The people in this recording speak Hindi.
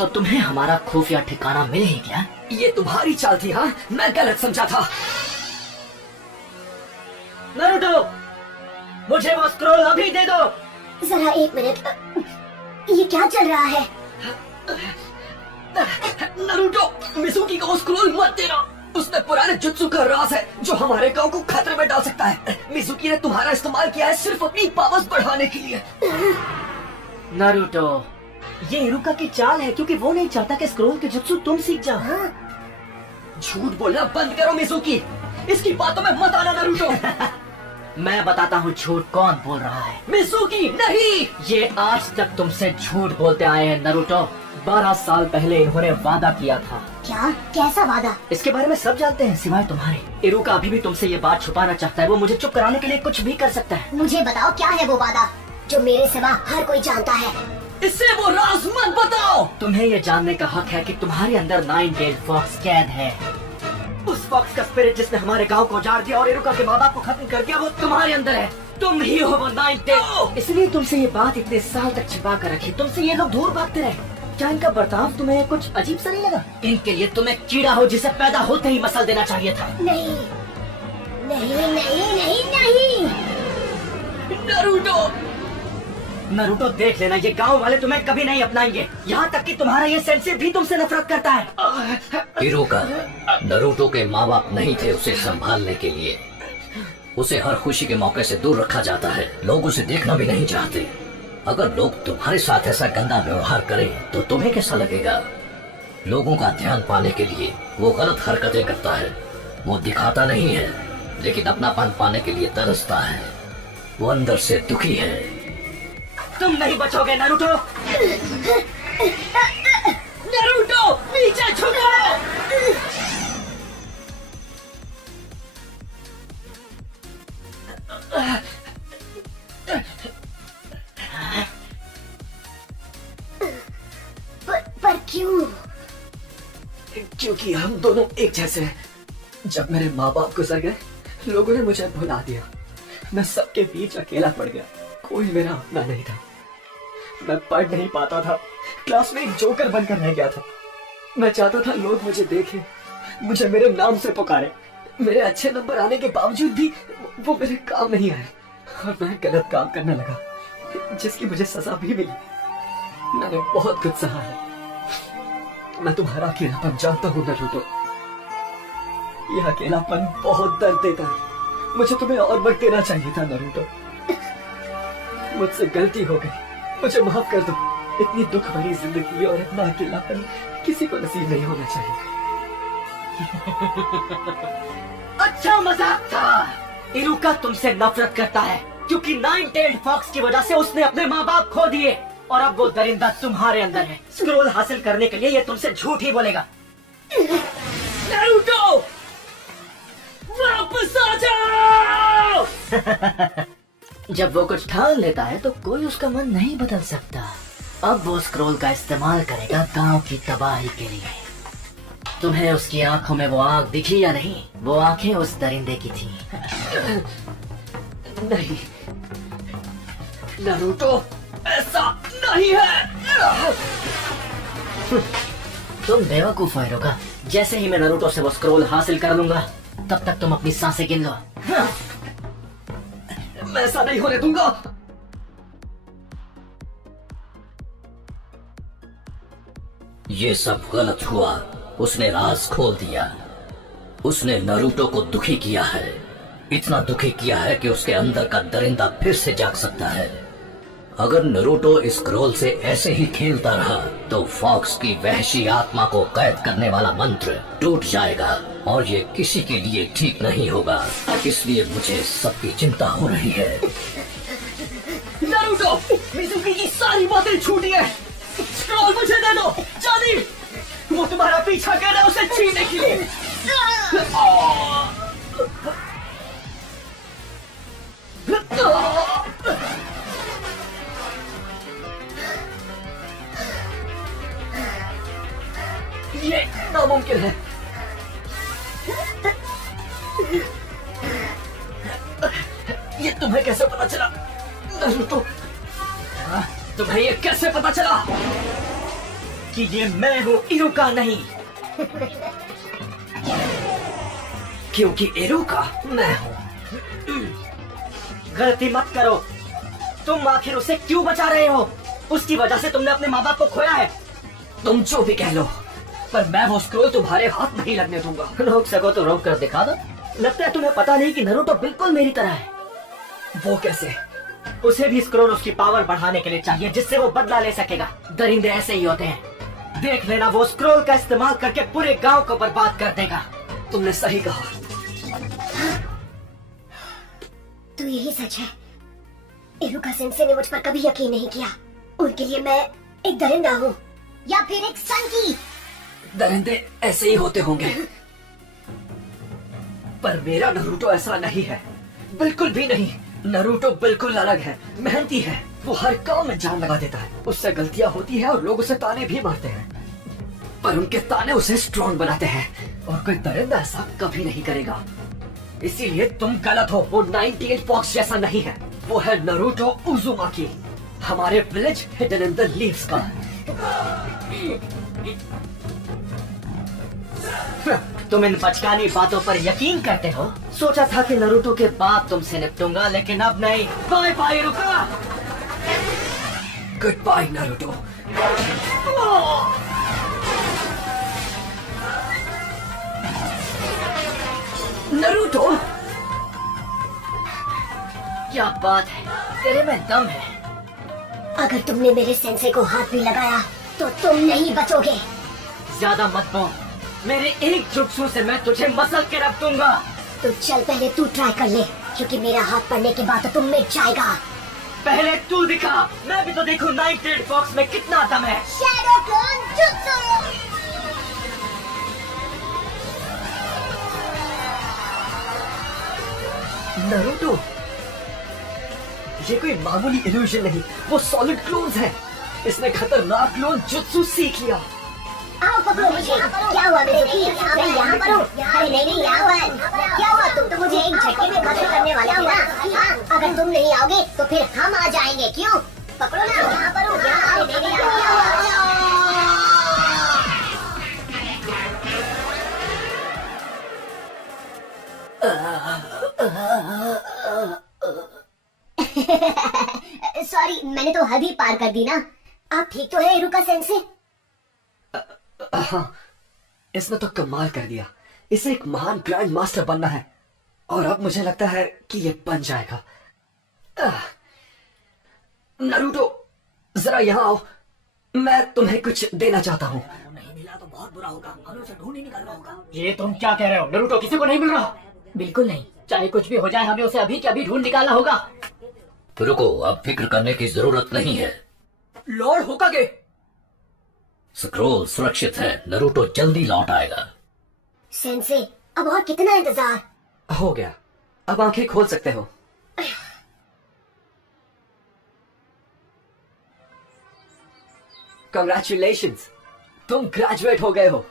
तो तुम्हें हमारा खुफिया ठिकाना मिल ही गया। ये तुम्हारी चाल थी, हाँ? मैं गलत समझा था। नारुतो, मुझे वो स्क्रॉल अभी दे दो। जरा एक मिनट, ये क्या चल रहा है? नारुतो, मिजुकी को स्क्रॉल मत देना। उसमें पुराने जुत्सु का राज है जो हमारे गांव को खतरे में डाल सकता है। मिजुकी ने तुम्हारा इस्तेमाल किया है सिर्फ अपनी पावर्स बढ़ाने के लिए। नारुतो, ये इरुका की चाल है क्योंकि वो नहीं चाहता कि स्क्रॉल के जुत्सु तुम सीख जाओ। झूठ बोलना बंद करो मिजुकी, इसकी बातों में मत आना नारुतो। मैं बताता हूँ झूठ कौन बोल रहा है। मिजुकी नहीं, ये आज तक तुमसे झूठ बोलते आए हैं नारुतो। 12 साल पहले इन्होंने वादा किया था। क्या? कैसा वादा? इसके बारे में सब जानते हैं सिवाय तुम्हारे। इरुका अभी भी तुमसे ये बात छुपाना चाहता है। वो मुझे चुप कराने के लिए कुछ भी कर सकता है। मुझे बताओ क्या है वो वादा जो मेरे सिवा हर कोई जानता है। इससे वो राज मत बताओ। तुम्हें ये जानने का हक है कि तुम्हारे अंदर 9-टेल्ड फॉक्स कैद है। उस फॉक्स का स्पिरिट जिसने हमारे गांव को उजाड़ दिया और इरुका के माँ बाप को खत्म कर दिया, वो तुम्हारे अंदर है। तुम ही हो वो 9-टेल्ड। इसलिए तुमसे ये बात इतने साल तक छिपा कर रखी। तुमसे ये लोग दूर भागते रहे। क्या इनका बर्ताव तुम्हें कुछ अजीब सा नहीं लगा? इनके लिए तुम एक कीड़ा हो जिसे पैदा होते ही मसल देना चाहिए था। नहीं नहीं नहीं नहीं नहीं। नारुतो, नारुतो देख लेना, ये गांव वाले तुम्हें कभी नहीं अपनाएंगे। यहाँ तक कि तुम्हारा ये सेंसे भी तुमसे नफरत करता है। हिरोका, नारुतो के माँ बाप नहीं थे उसे संभालने के लिए। उसे हर खुशी के मौके से दूर रखा जाता है। लोग उसे देखना भी नहीं चाहते। अगर लोग तुम्हारे साथ ऐसा गंदा व्यवहार करें तो तुम्हें कैसा लगेगा? लोगों का ध्यान पाने के लिए वो गलत हरकतें करता है। वो दिखाता नहीं है लेकिन अपनापन पाने के लिए तरसता है। वो अंदर से दुखी है। तुम नहीं बचोगे नारुतो। नारुतो, नीचे झुको। पर क्यों? क्योंकि हम दोनों एक जैसे हैं। जब मेरे माँ बाप गुजर गए, लोगों ने मुझे भुला दिया। मैं सबके बीच अकेला पड़ गया। कोई मेरा अपना नहीं था। मैं पढ़ नहीं पाता था। क्लास में एक जोकर बनकर रह गया था। मैं चाहता था लोग मुझे देखें, मुझे मेरे नाम से पुकारे। मेरे अच्छे नंबर आने के बावजूद भी वो मेरे काम नहीं आए और मैं गलत काम करने लगा, जिसकी मुझे सजा भी मिली। मैंने बहुत कुछ सहा है। मैं तुम्हारा अकेलापन जानता हूँ नारुतो। यह अकेलापन बहुत दर्द देता है। मुझे तुम्हें और वक्त देना चाहिए था नारुतो। मुझसे गलती हो गई, मुझे माफ कर दो। इतनी दुख भरी जिंदगी और इतना अकेलापन किसी को नसीब नहीं होना चाहिए। अच्छा मजाक था। इरुका तुमसे नफरत करता है क्योंकि 9-टेल्ड फॉक्स की वजह से उसने अपने माँ बाप खो दिए और अब वो दरिंदा तुम्हारे अंदर है। स्क्रोल हासिल करने के लिए ये तुमसे झूठ ही बोलेगा। नारुतो, वापस आ जाओ। जब वो कुछ ठान लेता है तो कोई उसका मन नहीं बदल सकता। अब वो स्क्रोल का इस्तेमाल करेगा गांव की तबाही के लिए। तुम्हें उसकी आंखों में वो आग दिखी या नहीं? वो आंखें उस दरिंदे की थी। नहीं नारुतो, ऐसा नहीं है। तुम बेवकूफ हो हिरोका। जैसे ही मैं नारुतो से वो स्क्रोल हासिल कर लूंगा तब तक तुम अपनी सांसें गिन लो। मैं ऐसा नहीं होने दूंगा। ये सब गलत हुआ। उसने राज खोल दिया। उसने नारुतो को दुखी किया है। इतना दुखी किया है कि उसके अंदर का दरिंदा फिर से जाग सकता है। अगर नारुतो इस स्क्रॉल से ऐसे ही खेलता रहा तो फॉक्स की वहशी आत्मा को कैद करने वाला मंत्र टूट जाएगा और ये किसी के लिए ठीक नहीं होगा। इसलिए मुझे सबकी चिंता हो रही है। नारुतो, मिजुकी की सारी बातें छूटी है। स्क्रॉल मुझे दे दो। जानी, वो तुम्हारा पीछा कर रहा है उसे छीनने के लिए। ये नामुमकिन है। ये तुम्हें कैसे पता चला नारुतो? तुम्हें ये कैसे पता चला? कि ये मैं हूँ, इरुका नहीं। क्योंकि इरुका मैं हूँ। गलती मत करो। तुम आखिर उसे क्यों बचा रहे हो? उसकी वजह से तुमने अपने माँ बाप को खोया है। तुम जो भी कह लो, पर मैं वो स्क्रोल तुम्हारे हाथ नहीं लगने दूंगा। रोक सको तो रोक कर दिखा दो। लगता है तुम्हें पता नहीं कि नरूटो बिल्कुल मेरी तरह है। वो कैसे? उसे भी स्क्रोल उसकी पावर बढ़ाने के लिए चाहिए, जिससे वो बदला ले सकेगा। दरिंदे ऐसे ही होते हैं। देख लेना, वो स्क्रोल का इस्तेमाल करके पूरे गांव को बर्बाद कर देगा। तुमने सही कहा। तो यही सच है। इरुका सेंसे ने मुझ पर कभी यकीन नहीं किया। उनके लिए मैं एक दरिंदा हूँ या फिर एक संकी। दरिंदे ऐसे ही होते होंगे, पर मेरा नरूटो ऐसा नहीं है, बिल्कुल भी नहीं। नरूटो बिल्कुल अलग है, मेहनती है। वो हर काम में जान लगा देता है। उससे गलतियां होती है और लोग उसे ताने भी मारते हैं, पर उनके ताने उसे स्ट्रॉन्ग बनाते हैं। और कोई दरिंदा ऐसा कभी नहीं करेगा। इसीलिए तुम गलत हो। वो 98 फॉक्स जैसा नहीं है। वो है नरूटो उजुमाकी, हमारे village hidden in the leaves का। तुम इन बचकानी बातों पर यकीन करते हो? सोचा था कि नरूटो के बाद तुमसे निपटूंगा, लेकिन अब नहीं। Bye bye Iruka. Good bye Naruto. Naruto, क्या बात है, तेरे में दम है। अगर तुमने मेरे सेंसे को हाथ भी लगाया तो तुम नहीं बचोगे। ज्यादा मत बोल। मेरे एक जुत्सु से मैं तुझे मसल के रख दूंगा। तो चल पहले तू ट्राई कर ले, क्योंकि मेरा हाथ पड़ने के बाद तो तुम मिट जाएगा। पहले तू दिखा, मैं भी तो देखूं 98 फॉक्स में कितना दम है। Shadow clone jutsu. नरूटो, ये कोई मामूली इल्यूजन नहीं, वो सॉलिड क्लोन्स हैं। इसने खतरनाक क्लोन जुत्सु सीख लिया। आओ पकड़ो मुझे। क्या हुआ मिजुकी? मैं यहाँ पर हूँ। अरे नहीं यहाँ पर। क्या हुआ? तुम तो मुझे एक झटके में खत्म करने वाले थे ना। हाँ, अगर तुम नहीं आओगे तो फिर हम आ जाएंगे। क्यों? पकड़ो ना, यहाँ पर हूँ। अरे नहीं सॉरी, मैंने तो हद ही पार कर दी ना। आप ठीक तो है इरुका सेंसे? हाँ, इसने तो कमाल कर दिया। इसे एक महान ग्रैंड मास्टर बनना है, और अब मुझे लगता है कि ये बन जाएगा। नरूटो, जरा यहाँ आओ। मैं तुम्हें कुछ देना चाहता हूँ। नहीं मिला तो बहुत बुरा होगा। हमें उसे ढूंढ ही निकालना होगा। ये तुम क्या कह रहे हो? नरूटो किसी को नहीं मिल रहा। बिल्कुल नहीं, चाहे कुछ भी हो जाए, हमें उसे अभी के अभी ढूंढ निकालना होगा। रुको, अब फिक्र करने की जरूरत नहीं है। लॉर्ड होकागे, स्क्रोल सुरक्षित है। नरूटो जल्दी लौट आएगा। सेंसे, अब और कितना इंतजार? हो गया, अब आंखें खोल सकते हो। कंग्रेचुलेशंस, तुम ग्रेजुएट हो गए हो।